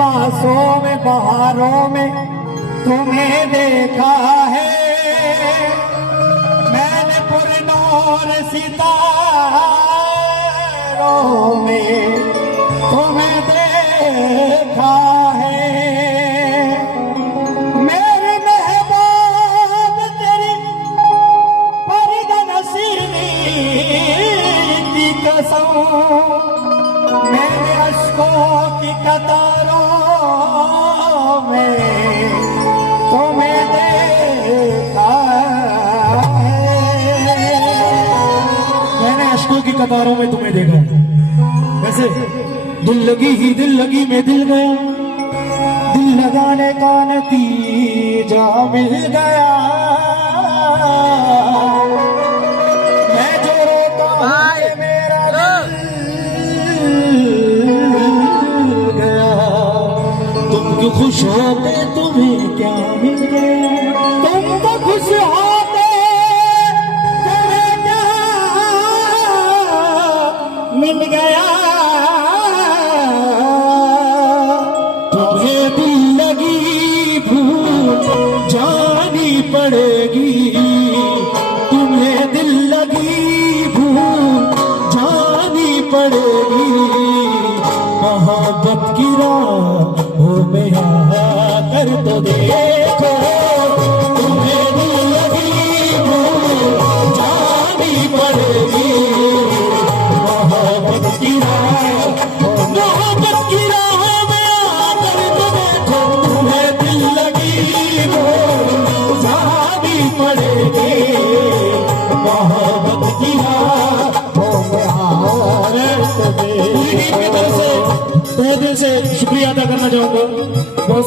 मासों में बहारों में तुम्हें देखा है, मैंने पुरनूर सितारों में तुम्हें देखा है। मेरी महबूब तेरी परदनसीनी की कसम, मैंने अश्कों की कतारों में तुम्हें देखा है। मैंने अश्कों की कतारों में तुम्हें देखा। वैसे दिल लगी में दिल गया, दिल लगाने का नतीजा मिल गया। मैं जो रोता हूं मेरा तुम क्यों खुश होते, तुम्हें क्या मिल गया? तुम तो खुश होते, तुम्हें क्या मिल गया? तुम्हें दिल लगी भूल जानी पड़ेगी, तुम्हें दिल लगी भूल जानी पड़ेगी। मोहब्बत की राहों में आकर तो देखो, तुम्हें दिल लगी भूल जानी पड़ेगी। मोहब्बत की राहों में आकर तो देखो, तुम्हें दिल लगी भूल जानी पड़ेगी। मोहब्बत की राहों में आकर तो देखो। पूरी टीम की तरफ से तहे दिल से शुक्रिया अदा करना चाहूंगा। बहुत